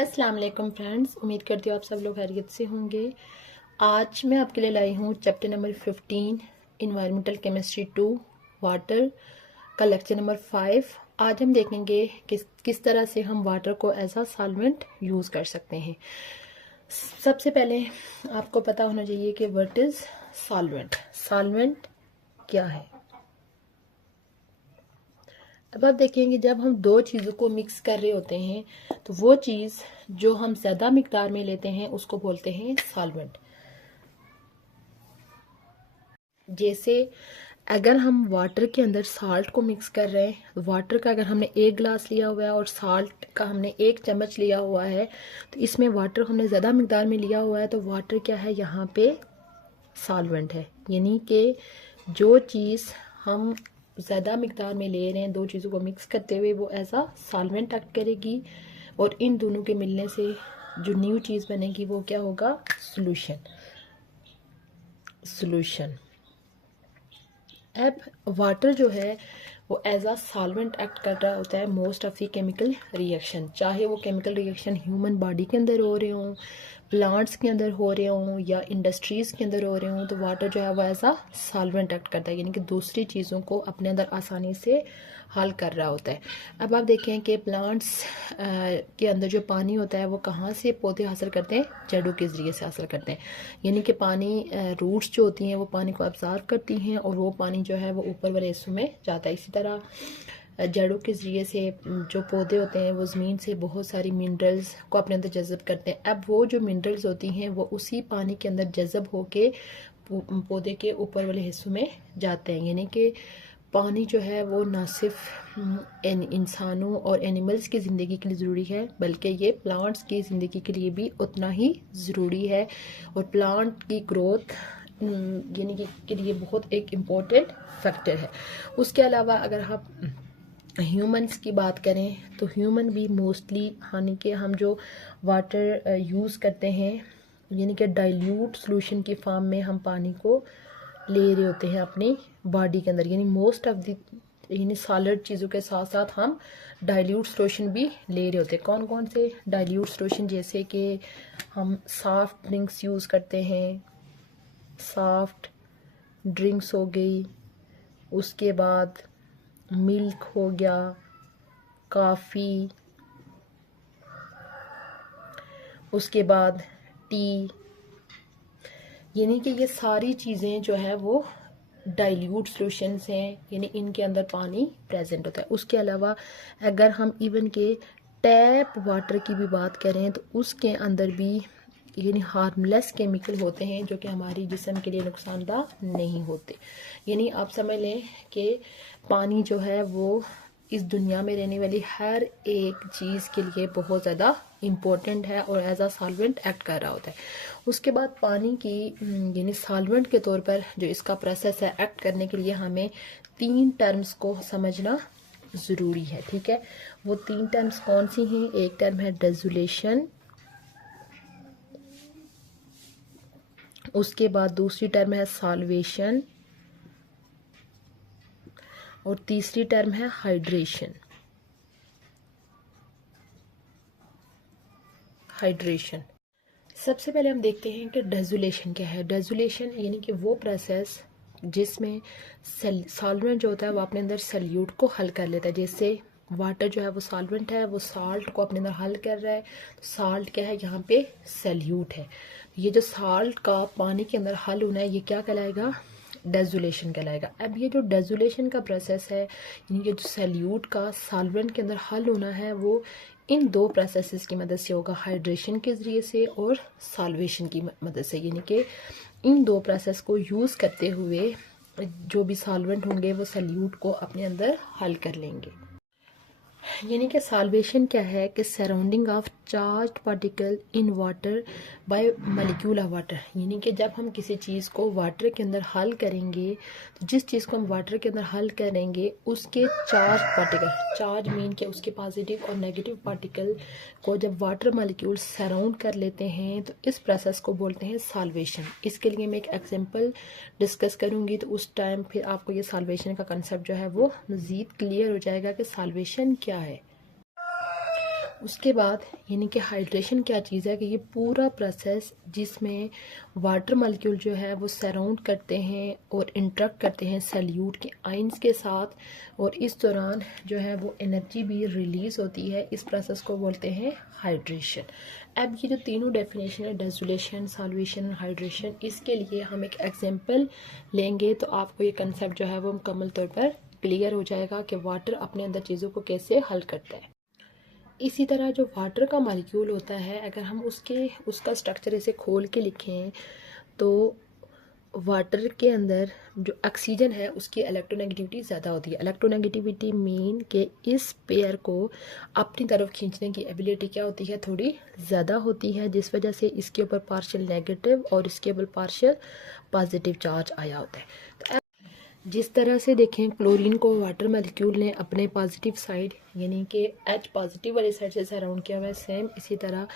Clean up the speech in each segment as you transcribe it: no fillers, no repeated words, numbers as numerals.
अस्सलाम वालेकुम फ्रेंड्स, उम्मीद करती हूँ आप सब लोग खैरियत से होंगे। आज मैं आपके लिए लाई हूँ chapter number 15 environmental chemistry 2 water का लेक्चर नंबर 5। आज हम देखेंगे किस तरह से हम वाटर को एज अ सॉल्वेंट यूज़ कर सकते हैं। सबसे पहले आपको पता होना चाहिए कि व्हाट इज़ सॉल्वेंट। सॉल्वेंट क्या है। अब आप देखेंगे जब हम दो चीज़ों को मिक्स कर रहे होते हैं तो वो चीज़ जो हम ज़्यादा मिकदार में लेते हैं उसको बोलते हैं सॉल्वेंट। जैसे अगर हम वाटर के अंदर साल्ट को मिक्स कर रहे हैं, वाटर का अगर हमने 1 गिलास लिया हुआ है और साल्ट का हमने 1 चम्मच लिया हुआ है, तो इसमें वाटर हमने ज़्यादा मिकदार में लिया हुआ है तो वाटर क्या है, यहाँ पे सॉल्वेंट है। यानी कि जो चीज़ हम ज़्यादा मिकदार में ले रहे हैं, दो चीज़ों को मिक्स करते हुए, वो एज आ सॉल्वेंट एक्ट करेगी और इन दोनों के मिलने से जो न्यू चीज़ बनेगी वो क्या होगा, सॉल्यूशन। अब वाटर जो है वो एज आ सॉल्वेंट एक्ट कर रहा होता है most of the chemical reaction, चाहे वो केमिकल रिएक्शन ह्यूमन बॉडी के अंदर हो रहे हों, प्लांट्स के अंदर हो रहे हों या इंडस्ट्रीज़ के अंदर हो रहे हों, तो वाटर जो है वो एज आ सॉल्वेंट एक्ट करता है, यानी कि दूसरी चीज़ों को अपने अंदर आसानी से हल कर रहा होता है। अब आप देखें कि प्लांट्स के अंदर जो पानी होता है वो कहाँ से पौधे हासिल करते हैं, जड़ों के ज़रिए से हासिल करते हैं। यानी कि पानी रूट्स जो होती हैं वो पानी को अब्जॉर्ब करती हैं और वो पानी जो है वो ऊपर वाले हिस्सों में जाता है। इसी तरह जड़ों के ज़रिए से जो पौधे होते हैं वो ज़मीन से बहुत सारी मिनरल्स को अपने अंदर जज़ब करते हैं। अब वो जो मिनरल्स होती हैं वो उसी पानी के अंदर जज़ब होके पौधे के ऊपर वाले हिस्सों में जाते हैं। यानी कि पानी जो है वो ना सिर्फ इंसानों और एनिमल्स की ज़िंदगी के लिए ज़रूरी है, बल्कि ये प्लांट्स की ज़िंदगी के लिए भी उतना ही ज़रूरी है और प्लांट की ग्रोथ यानी कि के लिए बहुत एक इम्पोर्टेंट फैक्टर है। उसके अलावा अगर आप ह्यूमंस की बात करें तो ह्यूमन भी मोस्टली यानी कि हम जो वाटर यूज़ करते हैं, यानी कि डाइल्यूट सॉल्यूशन की फॉर्म में हम पानी को ले रहे होते हैं अपनी बॉडी के अंदर, यानी मोस्ट ऑफ द यानी सॉलिड चीज़ों के साथ साथ हम डाइल्यूट सॉल्यूशन भी ले रहे होते हैं। कौन कौन से डाइल्यूट सॉल्यूशन, जैसे कि हम सॉफ्ट ड्रिंक्स यूज़ करते हैं, सॉफ्ट ड्रिंक्स हो गई, उसके बाद मिल्क हो गया, कॉफ़ी, उसके बाद टी, यानी कि ये सारी चीज़ें जो है वो डाइल्यूट सॉल्यूशंस हैं, यानी इनके अंदर पानी प्रेजेंट होता है। उसके अलावा अगर हम इवन के टैप वाटर की भी बात करें तो उसके अंदर भी यानी हार्मलेस केमिकल होते हैं जो कि हमारी जिस्म के लिए नुकसानदा नहीं होते। यानी आप समझ लें कि पानी जो है वो इस दुनिया में रहने वाली हर एक चीज़ के लिए बहुत ज़्यादा इम्पोर्टेंट है और एज आ सॉल्वेंट एक्ट कर रहा होता है। उसके बाद पानी की यानी सॉल्वेंट के तौर पर जो इसका प्रोसेस है एक्ट करने के लिए हमें 3 टर्म्स को समझना ज़रूरी है। ठीक है, वो 3 टर्म्स कौन सी हैं? एक टर्म है डिसोल्यूशन, उसके बाद दूसरी टर्म है सॉल्वेशन और तीसरी टर्म है हाइड्रेशन। सबसे पहले हम देखते हैं कि डेजोलेशन क्या है। डेजोलेशन यानी कि वो प्रोसेस जिसमें सॉल्वेंट जो होता है वो अपने अंदर सल्यूट को हल कर लेता है। जैसे वाटर जो है वो सॉल्वेंट है, वो साल्ट को अपने अंदर हल कर रहा है, तो साल्ट क्या है, यहाँ पे सल्यूट है। ये जो साल्ट का पानी के अंदर हल होना है ये क्या कहलाएगा, डेजोलेशन कहलाएगा। अब ये जो डेजोलेशन का प्रोसेस है, यानी कि जो सल्यूट का सॉल्वेंट के अंदर हल होना है, वो इन दो प्रोसेसेस की मदद से होगा, हाइड्रेशन के ज़रिए से और सॉल्वेशन की मदद से। यानी कि इन दो प्रोसेस को यूज़ करते हुए जो भी सॉल्वेंट होंगे वो सल्यूट को अपने अंदर हल कर लेंगे। यानी कि सॉल्वेशन क्या है कि surrounding of charge particle in water bye molecule of water. यानी कि जब हम किसी चीज़ को वाटर के अंदर हल करेंगे तो जिस चीज़ को हम वाटर के अंदर हल करेंगे उसके चार्ज पार्टिकल, चार्ज मीन के उसके पॉजिटिव और नेगेटिव पार्टिकल को जब वाटर मॉलिक्यूल सराउंड कर लेते हैं तो इस प्रोसेस को बोलते हैं सॉल्वेशन। इसके लिए मैं एक एग्जांपल डिस्कस करूंगी तो उस टाइम फिर आपको ये सॉल्वेशन का कंसेप्ट जो है वो मज़ीद क्लियर हो जाएगा कि सॉल्वेशन क्या है। उसके बाद यानी कि हाइड्रेशन क्या चीज़ है कि ये पूरा प्रोसेस जिसमें वाटर मॉलिक्यूल जो है वो सराउंड करते हैं और इंटरेक्ट करते हैं सल्यूट के आइंस के साथ, और इस दौरान जो है वो एनर्जी भी रिलीज़ होती है। इस प्रोसेस को बोलते हैं हाइड्रेशन। अब ये जो तीनों डेफिनेशन है, डेसोलेशन, सॉल्वेशन, हाइड्रेशन, इसके लिए हम एक एग्जांपल लेंगे तो आपको ये कंसेप्ट जो है वो मुकम्मल तौर पर क्लियर हो जाएगा कि वाटर अपने अंदर चीज़ों को कैसे हल करता है। इसी तरह जो वाटर का मॉलिक्यूल होता है, अगर हम उसका स्ट्रक्चर ऐसे खोल के लिखें तो वाटर के अंदर जो ऑक्सीजन है उसकी इलेक्ट्रोनेगेटिविटी ज़्यादा होती है। इलेक्ट्रोनेगेटिविटी मीन कि इस पेयर को अपनी तरफ खींचने की एबिलिटी क्या होती है, थोड़ी ज़्यादा होती है, जिस वजह से इसके ऊपर पार्शियल नेगेटिव और इसके ऊपर पार्शियल पॉजिटिव चार्ज आया होता है। तो जिस तरह से देखें क्लोरीन को वाटर मॉलिक्यूल ने अपने पॉजिटिव साइड यानी कि H पॉजिटिव वाली साइड से सराउंड किया हुआ है, सेम इसी तरह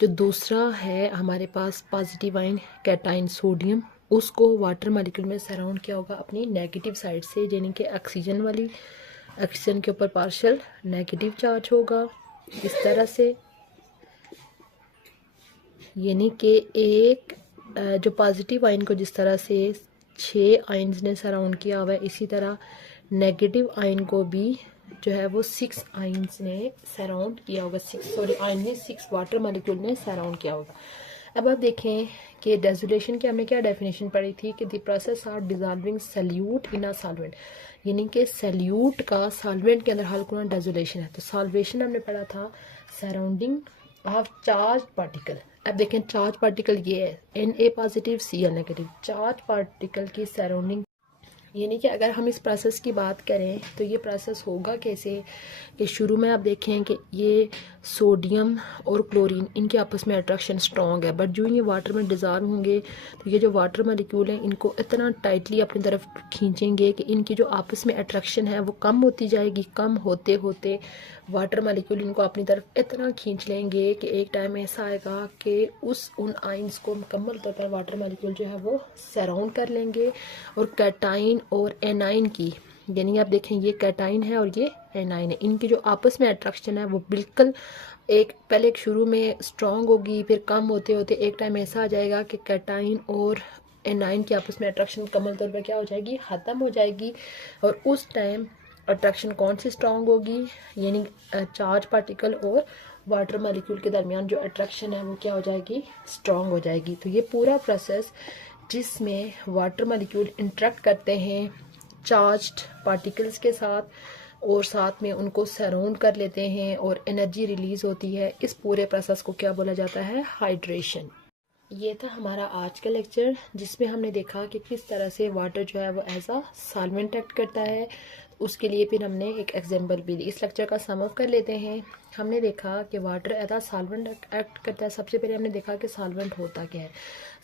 जो दूसरा है हमारे पास पॉजिटिव आयन कैटाइन सोडियम, उसको वाटर मॉलिक्यूल में सराउंड किया होगा अपनी नेगेटिव साइड से, यानी कि ऑक्सीजन के ऊपर पार्शियल नेगेटिव चार्ज होगा इस तरह से, यानी कि एक जो पॉजिटिव आयन को जिस तरह से 6 आयन्स ने सराउंड किया हुआ है, इसी तरह नेगेटिव आयन को भी जो है वो 6 आयन्स ने सराउंड किया होगा। 6 वाटर मॉलिक्यूल ने सराउंड किया होगा। अब आप देखें कि डेसोलेशन की हमने क्या डेफिनेशन पढ़ी थी कि the process of dissolving salute in a solvent, यानी कि सल्यूट का सॉल्वेंट के अंदर हल करना डेसोलेशन है। तो सॉल्वेशन हमने पढ़ा था सराउंडिंग ऑफ चार्ज पार्टिकल। अब देखें चार्ज पार्टिकल ये है Na positive Cl negative, charge particle की सराउंडिंग, यानी कि अगर हम इस प्रोसेस की बात करें तो ये प्रोसेस होगा कैसे कि शुरू में आप देखें कि ये सोडियम और क्लोरीन इनके आपस में अट्रैक्शन स्ट्रॉन्ग है, बट जो ये वाटर में डिज़ॉल्व होंगे तो ये जो वाटर मॉलिक्यूल हैं इनको इतना टाइटली अपनी तरफ खींचेंगे कि इनकी जो आपस में अट्रैक्शन है वो कम होती जाएगी। कम होते होते वाटर मॉलिक्यूल इनको अपनी तरफ इतना खींच लेंगे कि एक टाइम ऐसा आएगा कि उन आइंस को मुकम्मल तौर पर वाटर मॉलिक्यूल जो है वो सराउंड कर लेंगे, और कैटाइन और एनाइन की, यानी आप देखें ये कैटाइन है और ये एनाइन है, इनकी जो आपस में अट्रैक्शन है वो बिल्कुल पहले एक शुरू में स्ट्रॉन्ग होगी, फिर कम होते होते एक टाइम ऐसा आ जाएगा कि कैटाइन और एनाइन की आपस में अट्रैक्शन मुकम्मल तौर पर क्या हो जाएगी, ख़त्म हो जाएगी। और उस टाइम अट्रैक्शन कौन सी स्ट्रॉन्ग होगी, यानी चार्ज पार्टिकल और वाटर मॉलिक्यूल के दरमियान जो अट्रैक्शन है वो क्या हो जाएगी, स्ट्रॉन्ग हो जाएगी। तो ये पूरा प्रोसेस जिसमें वाटर मॉलिक्यूल इंटरेक्ट करते हैं चार्ज्ड पार्टिकल्स के साथ और साथ में उनको सराउंड कर लेते हैं और एनर्जी रिलीज़ होती है, इस पूरे प्रोसेस को क्या बोला जाता है, हाइड्रेशन। ये था हमारा आज का लेक्चर जिसमें हमने देखा कि किस तरह से वाटर जो है वो एज अ सॉल्वेंट एक्ट करता है। उसके लिए फिर हमने एक एग्जांपल भी दी। इस लेक्चर का सम अप कर लेते हैं। हमने देखा कि water as a solvent act करता है। सबसे पहले हमने देखा कि सॉल्वेंट होता क्या है।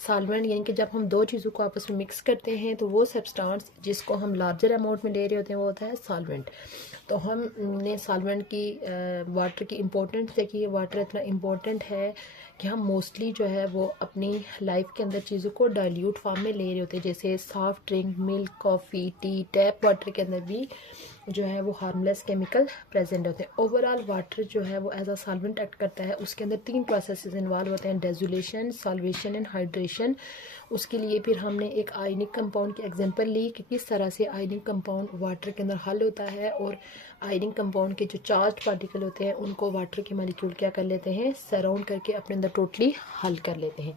सॉल्वेंट यानी कि जब हम दो चीज़ों को आपस में मिक्स करते हैं तो वो सब्सटेंस जिसको हम लार्जर अमाउंट में ले रहे होते हैं वो होता है सॉल्वेंट। तो हमने सॉल्वेंट की वाटर की इम्पोर्टेंस देखी। वाटर इतना इम्पोर्टेंट है कि हम मोस्टली जो है वो अपनी लाइफ के अंदर चीज़ों को डाइल्यूट फॉर्म में ले रहे होते हैं, जैसे soft drink, milk, coffee, T, tap water के अंदर भी जो है वो हार्मलेस केमिकल प्रेजेंट होते हैं। ओवरऑल वाटर जो है वो एज अ सॉल्वेंट एक्ट करता है। उसके अंदर 3 प्रोसेसेस इन्वॉल्व होते हैं, डेसोलेशन, सॉल्वेशन एंड हाइड्रेशन। उसके लिए फिर हमने एक आयनिक कंपाउंड की एग्जांपल ली कि किस तरह से आयनिक कंपाउंड वाटर के अंदर हल होता है और आयनिक कंपाउंड के जो चार्ज पार्टिकल होते हैं उनको वाटर के मॉलिक्यूल क्या कर लेते हैं, सराउंड करके अपने अंदर टोटली हल कर लेते हैं।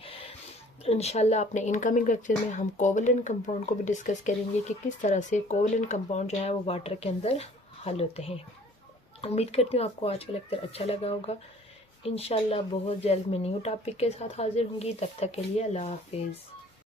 इंशाल्लाह अपने इनकमिंग लेक्चर में हम कोवलेंट कंपाउंड को भी डिस्कस करेंगे कि किस तरह से कोवलेंट कंपाउंड जो है वो वाटर के अंदर हल होते हैं। उम्मीद करती हूँ आपको आज का लेक्चर अच्छा लगा होगा। इंशाल्लाह बहुत जल्द मैं न्यू टॉपिक के साथ हाजिर होंगी। तब तक के लिए अल्लाह हाफिज़।